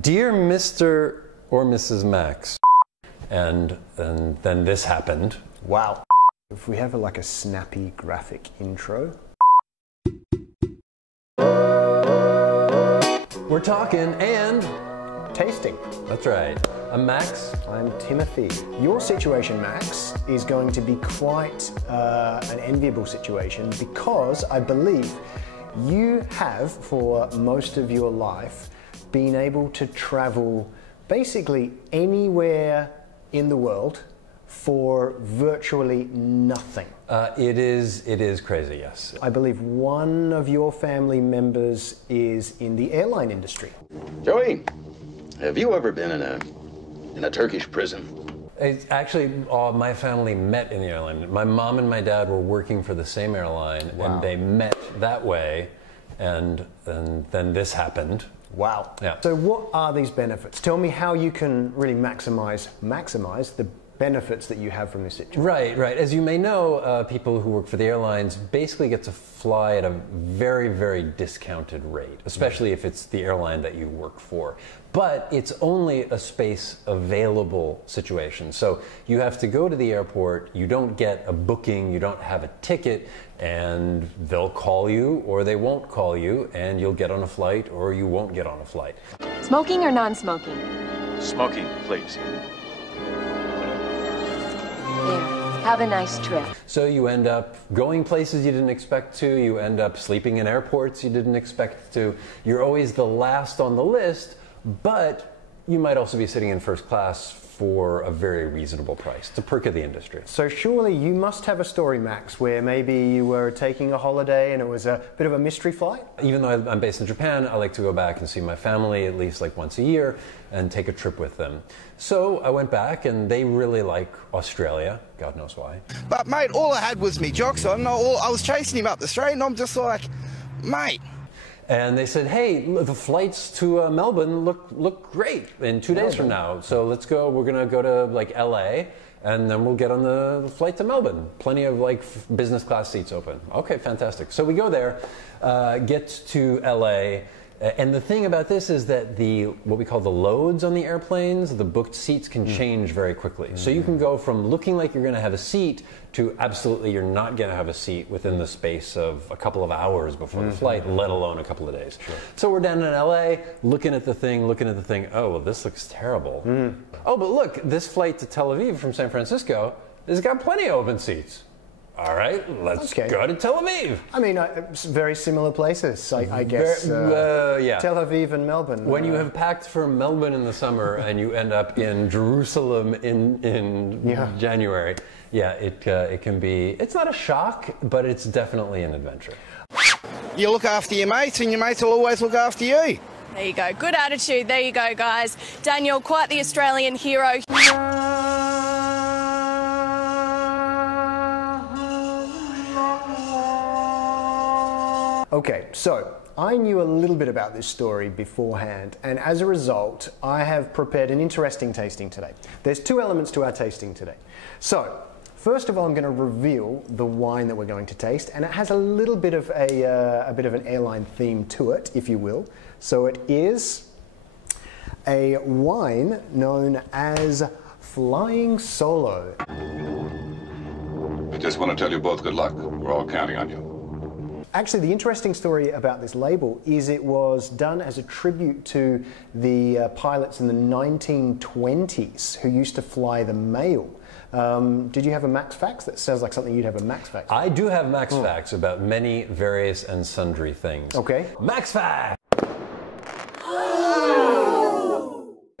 Dear Mr. or Mrs. Max, and then this happened. Wow. If we have like a snappy graphic intro. We're talking and Tasting. that's right. I'm Max. I'm Timothy. Your situation, Max, is going to be quite an enviable situation because I believe you have, for most of your life, been able to travel basically anywhere in the world for virtually nothing. It is crazy, yes. I believe one of your family members is in the airline industry. Joey, have you ever been in a Turkish prison? It's actually, my family met in the airline. My mom and my dad were working for the same airline, Wow. and they met that way, and then this happened. Wow. Yeah. So what are these benefits? Tell me how you can really maximize the benefits that you have from this situation. Right. As you may know, people who work for the airlines basically get to fly at a very, very discounted rate, especially if it's the airline that you work for. But it's only a space available situation. So you have to go to the airport, you don't get a booking, you don't have a ticket, and they'll call you or they won't call you, and you'll get on a flight or you won't get on a flight. Smoking or non-smoking? Smoking, please. There. Have a nice trip. So you end up going places you didn't expect to, you end up sleeping in airports you didn't expect to. You're always the last on the list, but you might also be sitting in first class for a very reasonable price. It's a perk of the industry. So surely you must have a story, Max, where maybe you were taking a holiday and it was a bit of a mystery flight? Even though I'm based in Japan, I like to go back and see my family at least like once a year and take a trip with them. So I went back and they really like Australia. God knows why. But mate, all I had was me jocks on. I was chasing him up the street and I'm just like, mate. And they said, hey, the flights to Melbourne look great in 2 days from now. So let's go. We're going to go to like LA and then we'll get on the flight to Melbourne. Plenty of like business class seats open. Okay, fantastic. So we go there, get to LA. And the thing about this is that what we call the loads on the airplanes, the booked seats can change very quickly. So you can go from looking like you're going to have a seat to absolutely you're not going to have a seat within the space of a couple of hours before the flight, let alone a couple of days. Sure. So we're down in LA, looking at the thing, oh, well, this looks terrible. Oh, but look, this flight to Tel Aviv from San Francisco has got plenty of open seats. All right, let's go to Tel Aviv. I mean, very similar places, I guess. Yeah. Tel Aviv and Melbourne. When you have packed for Melbourne in the summer and you end up in Jerusalem in January, it can be, it's not a shock, but it's definitely an adventure. You look after your mates and your mates will always look after you. There you go. Good attitude. There you go, guys. Daniel, quite the Australian hero. Okay, so I knew a little bit about this story beforehand, and as a result, I have prepared an interesting tasting today. There's two elements to our tasting today. So, first of all, I'm going to reveal the wine that we're going to taste, and it has a little bit of an airline theme to it, if you will. So it is a wine known as Flying Solo. I just want to tell you both good luck. We're all counting on you. Actually, the interesting story about this label is it was done as a tribute to the pilots in the 1920s who used to fly the mail. Did you have a Max Facts? That sounds like something you'd have a Max Facts. I do have Max Facts about many various and sundry things. Okay. Max Facts!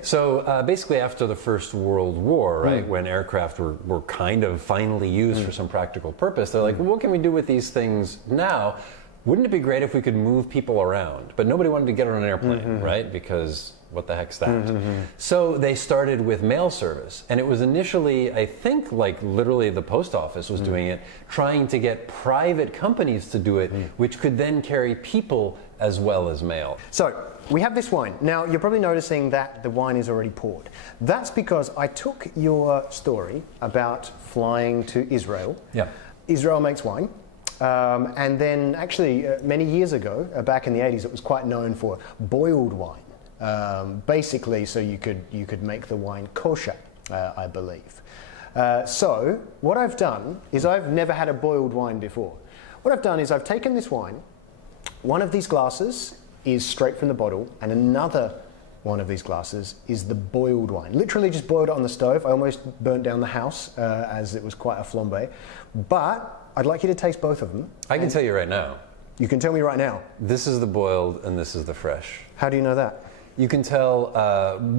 So basically after the First World War, right, when aircraft were kind of finally used for some practical purpose, they're like, well, what can we do with these things now? Wouldn't it be great if we could move people around? But nobody wanted to get on an airplane, right? Because what the heck's that? So they started with mail service. And it was initially, I think, like literally the post office was doing it, trying to get private companies to do it, which could then carry people as well as mail. So we have this wine. Now, you're probably noticing that the wine is already poured. That's because I took your story about flying to Israel. Yeah. Israel makes wine. And then actually many years ago, back in the 80s, it was quite known for boiled wine. basically so you could make the wine kosher, I believe. So what I've done is I've never had a boiled wine before. What I've done is I've taken this wine. One of these glasses is straight from the bottle, and another one of these glasses is the boiled wine. Literally just boiled it on the stove. I almost burnt down the house as it was quite a flambe. But I'd like you to taste both of them. I can tell you right now. You can tell me right now. This is the boiled and this is the fresh. How do you know that? You can tell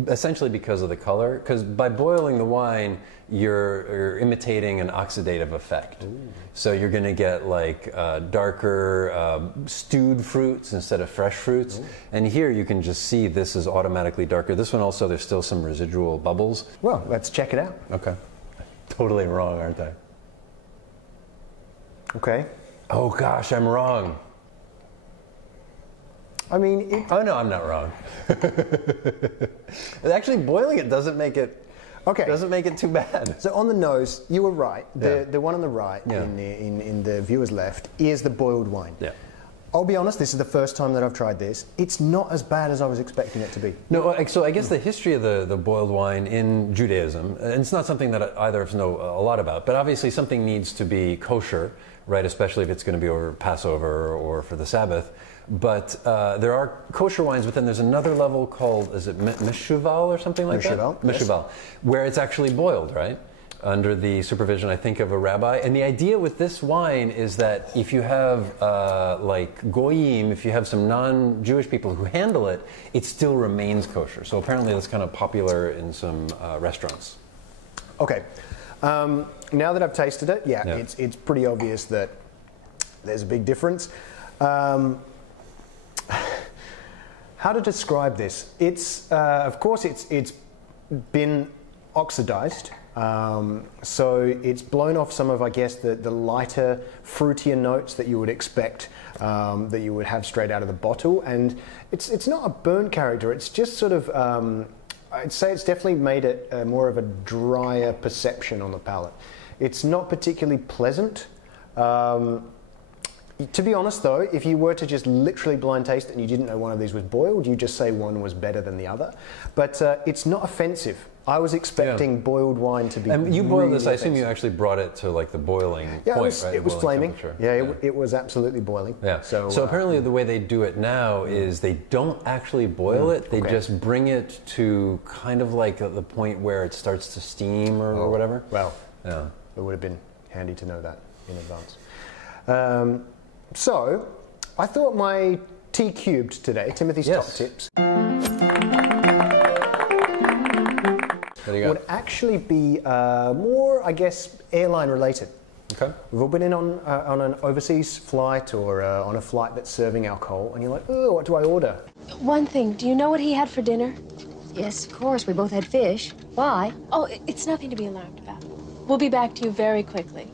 essentially because of the color, because by boiling the wine, you're imitating an oxidative effect. Ooh. So you're going to get like darker stewed fruits instead of fresh fruits. Ooh. And here you can just see this is automatically darker. This one also, there's still some residual bubbles. Well, let's check it out. Okay. Totally wrong, aren't I? Okay. Oh gosh, I'm wrong. I mean, oh no, I'm not wrong. Actually, boiling it doesn't make it. Okay. Doesn't make it too bad. So on the nose, you were right. The one on the right in the viewer's left is the boiled wine. Yeah. I'll be honest, this is the first time that I've tried this. It's not as bad as I was expecting it to be. No, so I guess the history of the boiled wine in Judaism, and it's not something that either of us know a lot about, but obviously something needs to be kosher, right? Especially if it's going to be over Passover or for the Sabbath. But there are kosher wines, but then there's another level called, is it meshuval or something like that? Meshuval, yes. Where it's actually boiled, right? Under the supervision, I think, of a rabbi. And the idea with this wine is that if you have, like, goyim, if you have some non-Jewish people who handle it, it still remains kosher. So apparently that's kind of popular in some restaurants. Okay. Now that I've tasted it, it's pretty obvious that there's a big difference. How to describe this? It's, of course, it's been oxidized. So it's blown off some of, I guess, the lighter, fruitier notes that you would expect, that you would have straight out of the bottle. And it's not a burnt character. It's just sort of, I'd say it's definitely made it more of a drier perception on the palate. It's not particularly pleasant. To be honest, though, if you were to just literally blind taste it and you didn't know one of these was boiled, you'd just say one was better than the other. But it's not offensive. I was expecting boiled wine to be. And you boiled this. Offensive. I assume you actually brought it to like the boiling point, right? It was flaming. It was absolutely boiling. Yeah. So apparently, the way they do it now is they don't actually boil it. They just bring it to kind of like the point where it starts to steam or whatever. Well, it would have been handy to know that in advance. So, I thought my T cubed today, Timothy's top tips, would actually be more, I guess, airline related. Okay. We've all been on an overseas flight or on a flight that's serving alcohol, and you're like, oh, what do I order? One thing, do you know what he had for dinner? Yes, of course. We both had fish. Why? Oh, it's nothing to be alarmed about. We'll be back to you very quickly.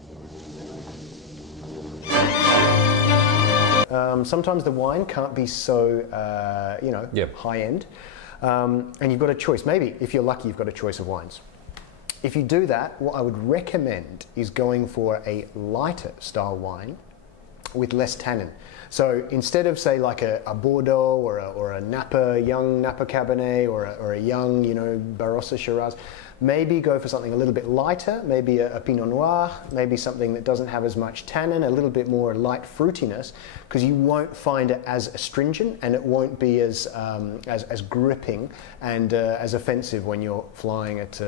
Sometimes the wine can't be so, high end. And you've got a choice. Maybe, if you're lucky, you've got a choice of wines. If you do that, what I would recommend is going for a lighter style wine with less tannin. So instead of, say, like a Bordeaux or a Napa, young Napa Cabernet or a young, Barossa Shiraz, maybe go for something a little bit lighter, maybe a Pinot Noir, maybe something that doesn't have as much tannin, a little bit more light fruitiness, because you won't find it as astringent and it won't be as gripping and as offensive when you're flying at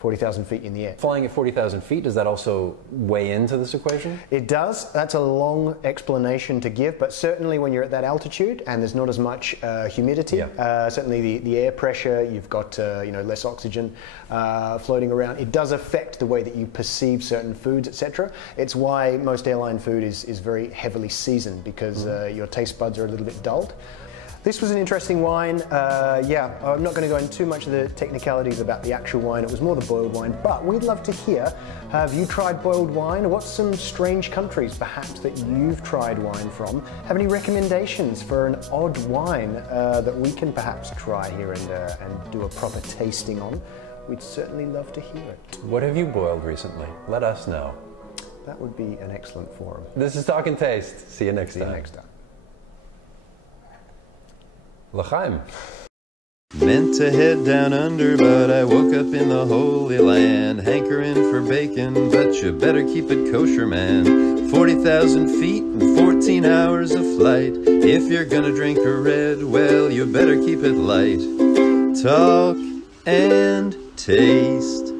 40,000 feet in the air. Flying at 40,000 feet, does that also weigh into this equation? It does. That's a long explanation to give, but certainly when you're at that altitude and there's not as much humidity, certainly the air pressure, you've got less oxygen floating around. It does affect the way that you perceive certain foods, etc. It's why most airline food is very heavily seasoned, because your taste buds are a little bit dulled. This was an interesting wine. I'm not going to go into too much of the technicalities about the actual wine. It was more the boiled wine, but we'd love to hear, have you tried boiled wine? What's some strange countries perhaps that you've tried wine from? Have any recommendations for an odd wine that we can perhaps try here and do a proper tasting on? We'd certainly love to hear it. What have you boiled recently? Let us know. That would be an excellent forum. This is Talk and Taste. See you next time. See you next time. L'chaim. Meant to head down under, but I woke up in the Holy Land, hankering for bacon, but you better keep it kosher, man. 40,000 feet and 14 hours of flight. If you're gonna drink a red, well, you better keep it light. Talk and taste.